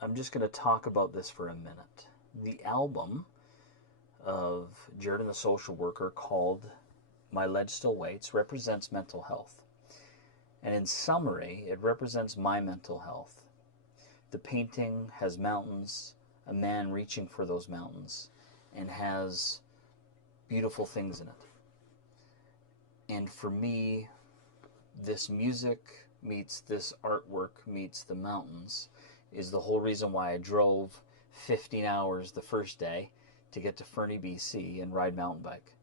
I'm just going to talk about this for a minute. The album of Jared and the Social Worker, called My Ledge Still Waits, represents mental health. And in summary, it represents my mental health. The painting has mountains, a man reaching for those mountains, and has beautiful things in it. And for me, this music meets this artwork meets the mountains is the whole reason why I drove 15 hours the first day to get to Fernie, BC and ride mountain bike.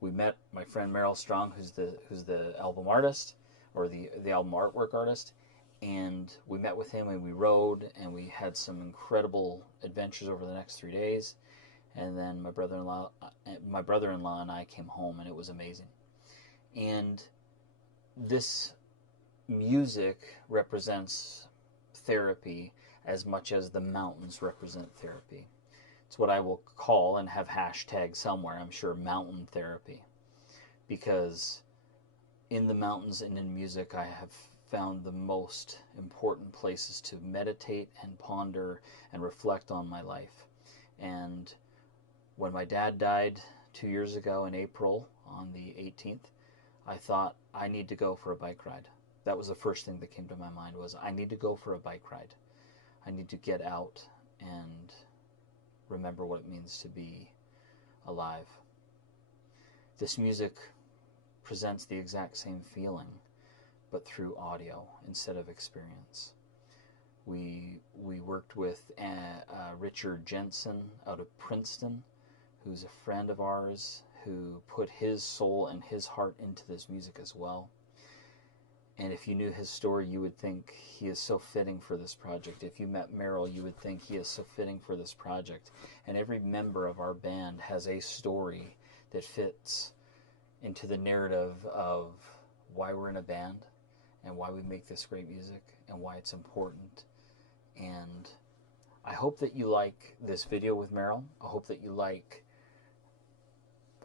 We met my friend Merrill Strong, who's the album artist, or the album artwork artist, and we met with him and we rode and we had some incredible adventures over the next 3 days. And then my brother-in-law and I came home, and it was amazing. And this music represents therapy as much as the mountains represent therapy. It's what I will call, and have hashtag somewhere, I'm sure, mountain therapy. Because in the mountains and in music, I have found the most important places to meditate and ponder and reflect on my life. And when my dad died 2 years ago in April on the 18th, I thought, I need to go for a bike ride. That was the first thing that came to my mind, was I need to go for a bike ride. I need to get out and remember what it means to be alive. This music presents the exact same feeling, but through audio instead of experience. We worked with Richard Jensen out of Princeton, who's a friend of ours, who put his soul and his heart into this music as well. And if you knew his story, you would think he is so fitting for this project. If you met Merrill, you would think he is so fitting for this project. And every member of our band has a story that fits into the narrative of why we're in a band and why we make this great music and why it's important. And I hope that you like this video with Merrill. I hope that you like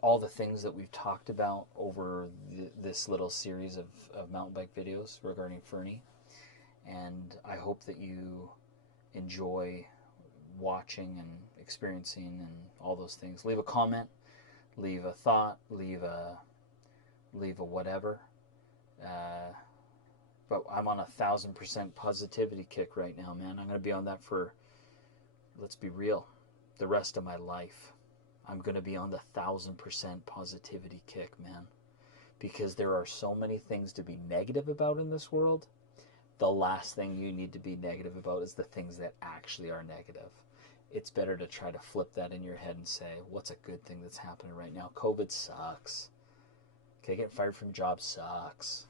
all the things that we've talked about over this little series of mountain bike videos regarding Fernie. And I hope that you enjoy watching and experiencing and all those things. Leave a comment, leave a thought, leave a whatever. But I'm on 1,000% positivity kick right now, man. I'm going to be on that for, let's be real, the rest of my life. I'm going to be on the 1,000% positivity kick, man. Because there are so many things to be negative about in this world. The last thing you need to be negative about is the things that actually are negative. It's better to try to flip that in your head and say, what's a good thing that's happening right now? COVID sucks. Okay, getting fired from a job sucks.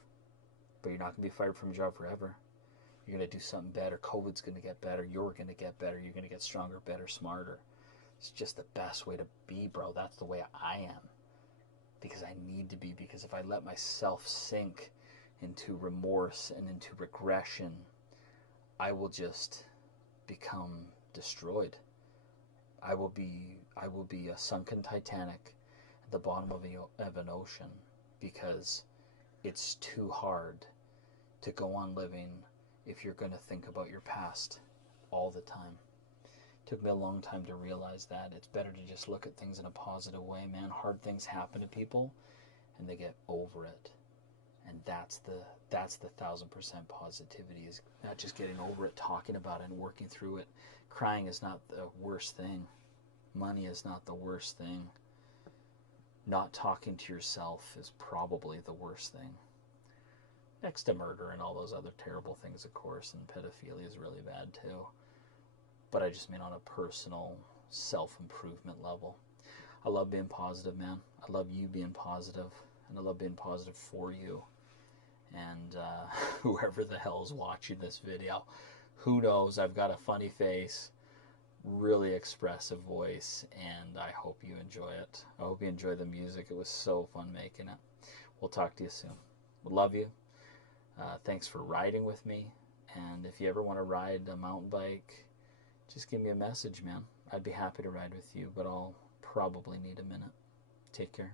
But you're not going to be fired from a job forever. You're going to do something better. COVID's going to get better. You're going to get better. You're going to get stronger, better, smarter. It's just the best way to be, bro. That's the way I am. Because I need to be. Because if I let myself sink into remorse and into regression, I will just become destroyed. I will be a sunken Titanic at the bottom of an ocean, because it's too hard to go on living if you're going to think about your past all the time. It took me a long time to realize that. It's better to just look at things in a positive way, man. Hard things happen to people and they get over it. And that's the 1,000% positivity, is not just getting over it, talking about it and working through it. Crying is not the worst thing. Money is not the worst thing. Not talking to yourself is probably the worst thing. Next to murder and all those other terrible things, of course, and pedophilia is really bad too. But I just mean on a personal self-improvement level. I love being positive, man. I love you being positive, and I love being positive for you. And whoever the hell is watching this video, who knows? I've got a funny face, really expressive voice, and I hope you enjoy it. I hope you enjoy the music. It was so fun making it. We'll talk to you soon. Love you. Thanks for riding with me. And if you ever want to ride a mountain bike, just give me a message, man. I'd be happy to ride with you, but I'll probably need a minute. Take care.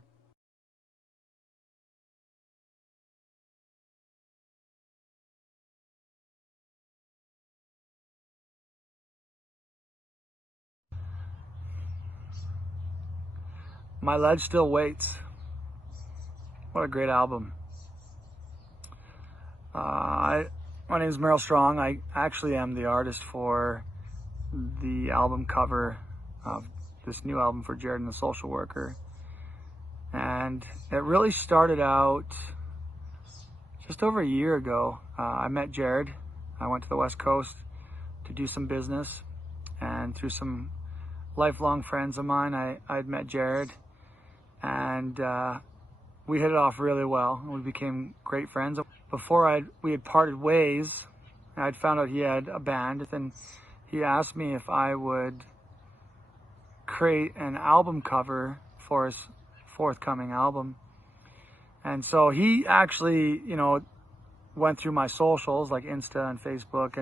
My Ledge Still Waits. What a great album. My name is Merrill Strong. I actually am the artist for the album cover of this new album for Jared and the Social Worker. And it really started out just over a year ago. I met Jared. I went to the West Coast to do some business, and through some lifelong friends of mine, I'd met Jared, and we hit it off really well. We became great friends. Before we had parted ways, I'd found out he had a band, and he asked me if I would create an album cover for his forthcoming album. And so he actually, went through my socials like Insta and Facebook,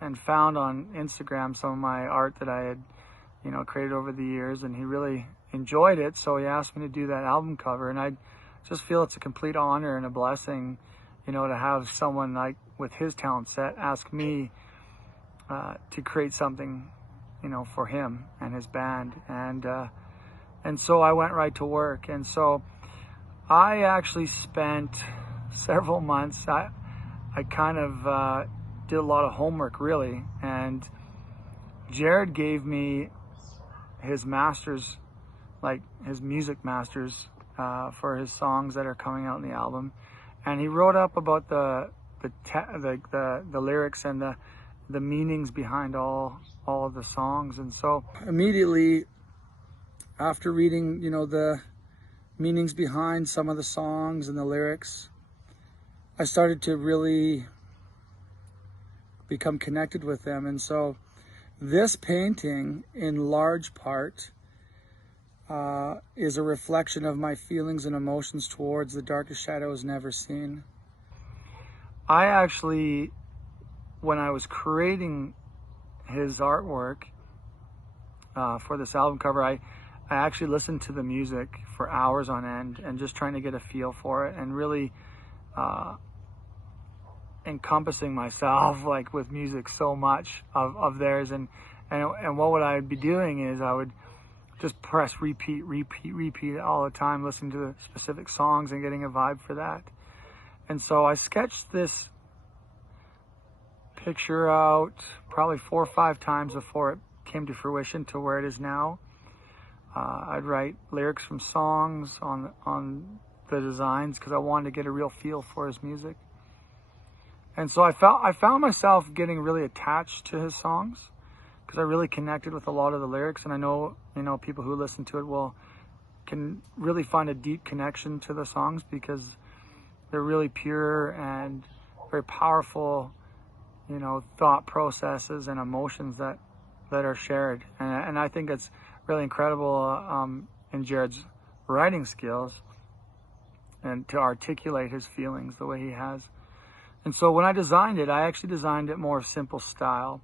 and found on Instagram some of my art that I had created over the years, and he really enjoyed it. So he asked me to do that album cover, and I just feel it's a complete honor and a blessing, to have someone like with his talent set ask me to create something, for him and his band. And so I went right to work. And so I actually spent several months. I kind of did a lot of homework, really, and Jared gave me his masters, like his music masters, for his songs that are coming out in the album, and he wrote up about the lyrics and the meanings behind all of the songs. And so immediately after reading, the meanings behind some of the songs and the lyrics, I started to really become connected with them. And so this painting, in large part, is a reflection of my feelings and emotions towards The Darkest Shadows Never Seen. I actually, when I was creating his artwork for this album cover, I actually listened to the music for hours on end, and just trying to get a feel for it, and really encompassing myself like with music so much of theirs. And what would I be doing is I would just press repeat all the time, listening to the specific songs and getting a vibe for that. And so I sketched this picture out probably 4 or 5 times before it came to fruition to where it is now. I'd write lyrics from songs on the designs because I wanted to get a real feel for his music. And so I found myself getting really attached to his songs because I really connected with a lot of the lyrics, and I know people who listen to it can really find a deep connection to the songs because they're really pure and very powerful, thought processes and emotions that are shared. And I think it's really incredible in Jared's writing skills and to articulate his feelings the way he has. And so when I designed it, I actually designed it more simple style.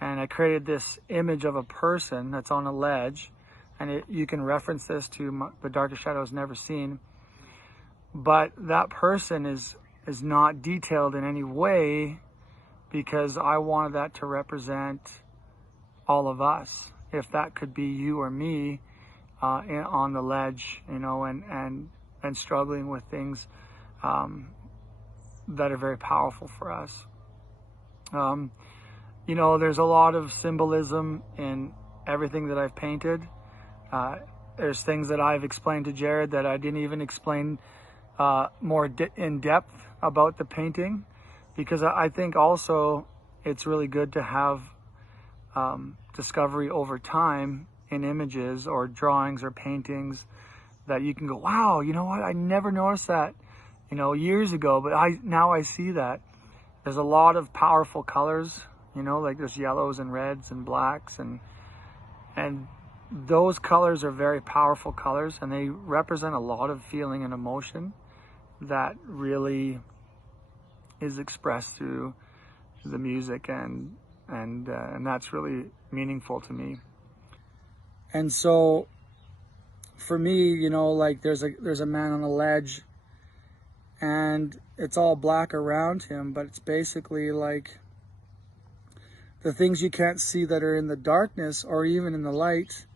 And I created this image of a person that's on a ledge. And you can reference this to The Darkest Shadows Never Seen. But that person is not detailed in any way because I wanted that to represent all of us. If that could be you or me on the ledge, and struggling with things that are very powerful for us. There's a lot of symbolism in everything that I've painted. There's things that I've explained to Jared that I didn't even explain more in depth about the painting, because I think also it's really good to have discovery over time in images or drawings or paintings that you can go, wow, you know what? I never noticed that, years ago, but now I see that. There's a lot of powerful colors, like there's yellows and reds and blacks, and those colors are very powerful colors, and they represent a lot of feeling and emotion that really is expressed through the music, and that's really meaningful to me. And so for me, like there's a man on a ledge, and it's all black around him, but it's basically like the things you can't see that are in the darkness or even in the light,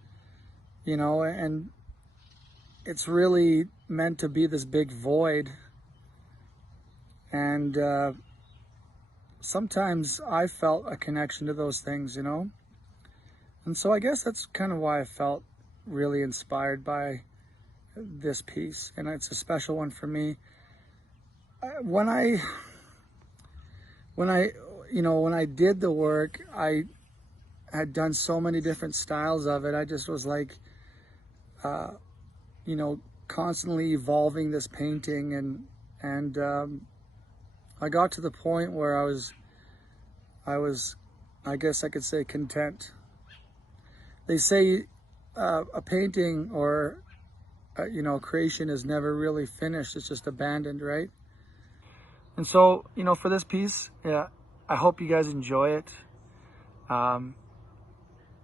and it's really meant to be this big void. And sometimes I felt a connection to those things, you know? And so I guess that's kind of why I felt really inspired by this piece. And it's a special one for me. When I did the work, I had done so many different styles of it. I just was like, constantly evolving this painting, and I got to the point where I was, I guess I could say, content. They say a painting or creation is never really finished; it's just abandoned, right? And so, for this piece, yeah, I hope you guys enjoy it.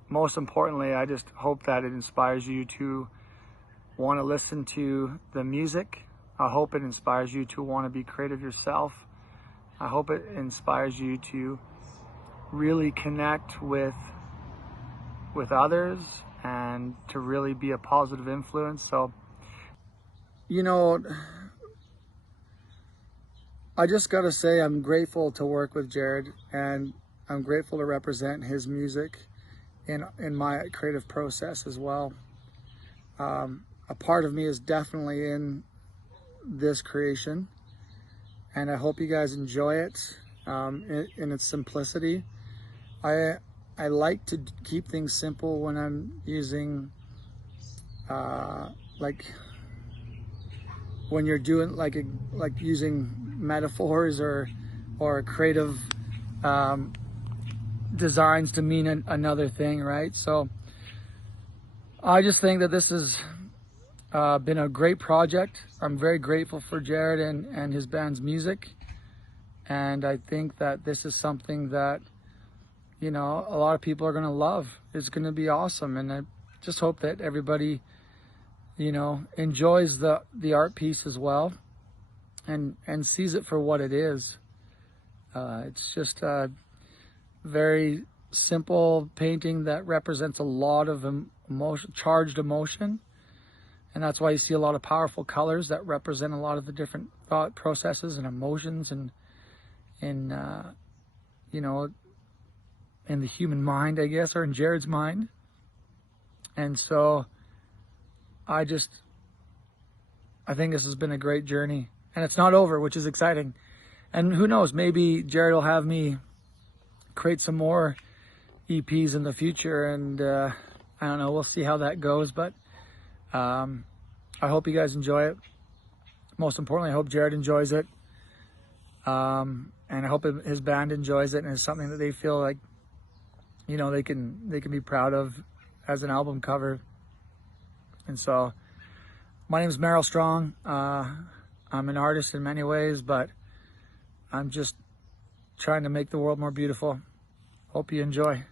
Most importantly, I just hope that it inspires you to want to listen to the music. I hope it inspires you to want to be creative yourself. I hope it inspires you to really connect with others and to really be a positive influence. So, I just got to say I'm grateful to work with Jared, and I'm grateful to represent his music in my creative process as well. A part of me is definitely in this creation, and I hope you guys enjoy it in its simplicity. I like to keep things simple when I'm using when you're doing like using metaphors or creative designs to mean another thing, right? So I just think that this has been a great project. I'm very grateful for Jared and his band's music, and I think that this is something that a lot of people are going to love. It's going to be awesome, and I just hope that everybody enjoys the art piece as well, and sees it for what it is. It's just a very simple painting that represents a lot of charged emotion, and that's why you see a lot of powerful colors that represent a lot of the different thought processes and emotions and in the human mind, I guess, or in Jared's mind. And so I think this has been a great journey, and it's not over, which is exciting. And who knows, maybe Jared will have me create some more EPs in the future, and I don't know, we'll see how that goes. But I hope you guys enjoy it. Most importantly, I hope Jared enjoys it, and I hope his band enjoys it, and it's something that they feel like they can be proud of as an album cover. And so my name is Merrill Strong. I'm an artist in many ways, but I'm just trying to make the world more beautiful. Hope you enjoy.